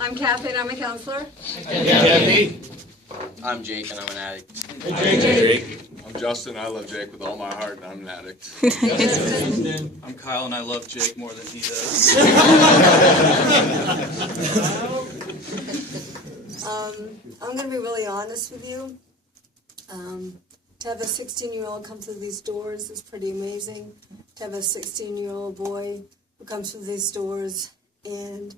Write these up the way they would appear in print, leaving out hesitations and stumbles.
I'm Kathy, and I'm a counselor. Kathy. I'm Jake, and I'm an addict. Hey, Jake. I'm Justin. I love Jake with all my heart, and I'm an addict. I'm Kyle, and I love Jake more than he does. I'm going to be really honest with you. To have a 16-year-old come through these doors is pretty amazing. To have a 16-year-old boy who comes through these doors and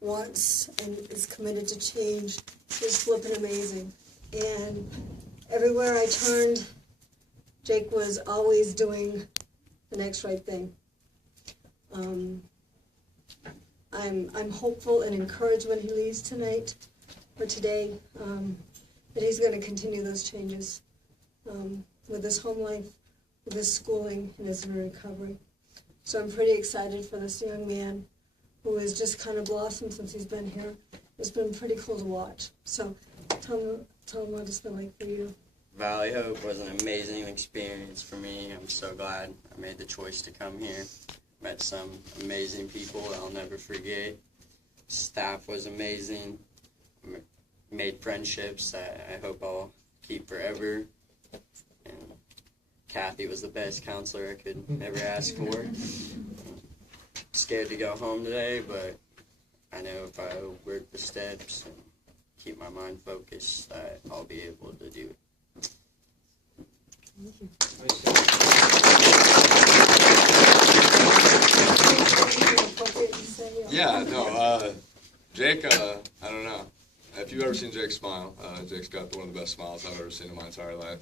wants and is committed to change is flipping amazing. And everywhere I turned, Jake was always doing the next right thing. I'm hopeful and encouraged when he leaves tonight or today that he's going to continue those changes with his home life, with his schooling, and his recovery. So I'm pretty excited for this young man who has just kind of blossomed since he's been here. It's been pretty cool to watch. So tell him what it's been like for you. Valley Hope was an amazing experience for me. I'm so glad I made the choice to come here. Met some amazing people that I'll never forget. Staff was amazing. Made friendships that I hope I'll keep forever. And Kathy was the best counselor I could ever ask for. Scared to go home today, but I know if I work the steps and keep my mind focused, that I'll be able to do it. Yeah, no, Jake, I don't know. If you've ever seen Jake smile, Jake's got one of the best smiles I've ever seen in my entire life.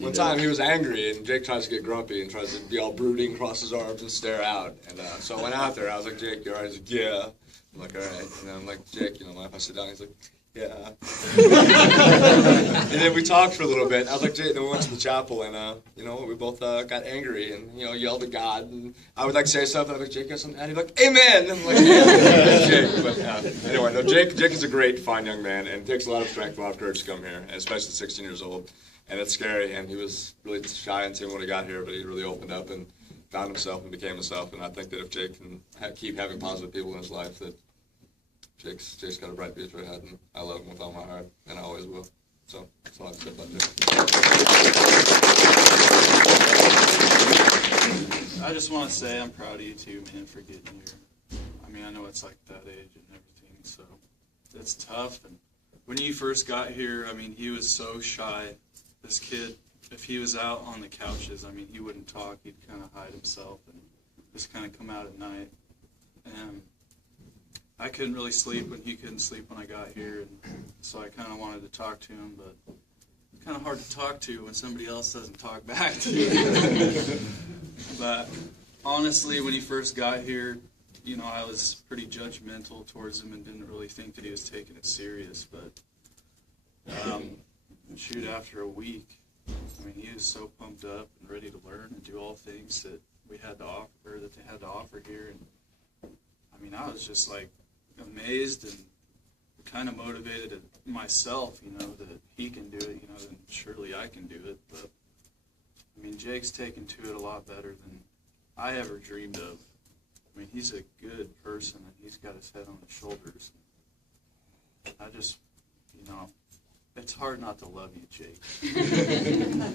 One time he was angry, and Jake tries to get grumpy and tries to be all brooding, cross his arms, and stare out. And so I went out there. I was like, Jake, you all right? He's like, yeah. I'm like, all right. And then I'm like, Jake, you know, mind if I sit down? He's like, yeah. And then we talked for a little bit. I was like, Jake, then we went to the chapel, and, you know, we both got angry and, you know, yelled at God. And I would, like, say something. I was like, Jake, got something? And he'd be like, amen. And I'm like, yeah, Jake. But anyway, no, Jake is a great, fine young man, and it takes a lot of strength, a lot of courage to come here, and especially at 16 years old. And it's scary, and he was really shy and timid when he got here, but he really opened up and found himself and became himself. And I think that if Jake can keep having positive people in his life, that Jake's got a bright future ahead, and I love him with all my heart, and I always will. So that's all I have to say about Jake. I just want to say I'm proud of you too, man, for getting here. I mean, I know it's like that age and everything, so it's tough. And when you first got here, I mean, he was so shy. This kid, if he was out on the couches, I mean, he wouldn't talk. He'd kind of hide himself and just kind of come out at night. And I couldn't really sleep when he couldn't sleep when I got here, and so I kind of wanted to talk to him, but kind of hard to talk to when somebody else doesn't talk back to you. But honestly, when he first got here, you know, I was pretty judgmental towards him and didn't really think that he was taking it serious. But shoot, after a week, I mean, he was so pumped up and ready to learn and do all things that we had to offer, or that they had to offer here. And I mean, I was just like amazed and kind of motivated myself, you know, that he can do it, you know, then surely I can do it. But I mean, Jake's taken to it a lot better than I ever dreamed of. I mean, he's a good person, and he's got his head on his shoulders. I just, you know, it's hard not to love you, Jake.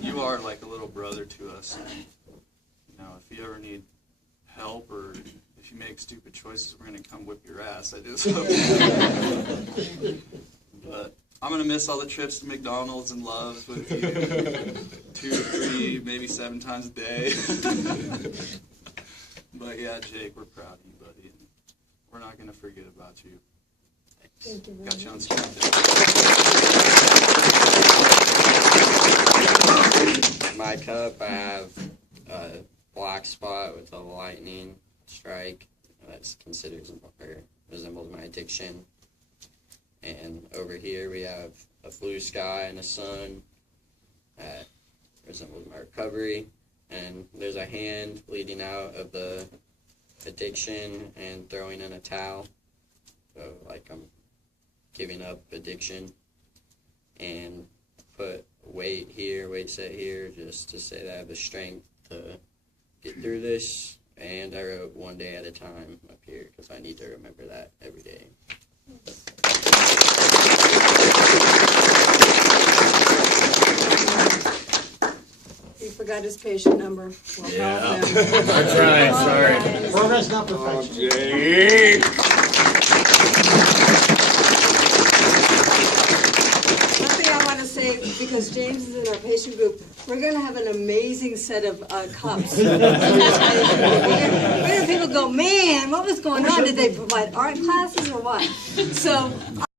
You are like a little brother to us. And, you know, if you ever need help, or if you make stupid choices, we're going to come whip your ass. I just hope. But I'm going to miss all the trips to McDonald's and Love's with you 2 or 3, maybe 7 times a day. But yeah, Jake, we're proud of you, buddy. And we're not going to forget about you. Thank you very Got you on much. In my cup, I have a black spot with a lightning strike. That's considered or resembles my addiction. And over here we have a blue sky and a sun that resembles my recovery. And there's a hand bleeding out of the addiction and throwing in a towel. So like I'm giving up addiction. And put weight here, weight set here, just to say that I have the strength to get through this. And I wrote 1 day at a time up here because I need to remember that every day. forgot his patient number. We'll Yeah. help him. I'm trying, Come on, sorry. guys. Progress, not Oh, perfection. Jake. One thing I want to say, because James is in our patient group, we're going to have an amazing set of cups. We're gonna have people go, man, what was going on? Did they provide art classes or what? So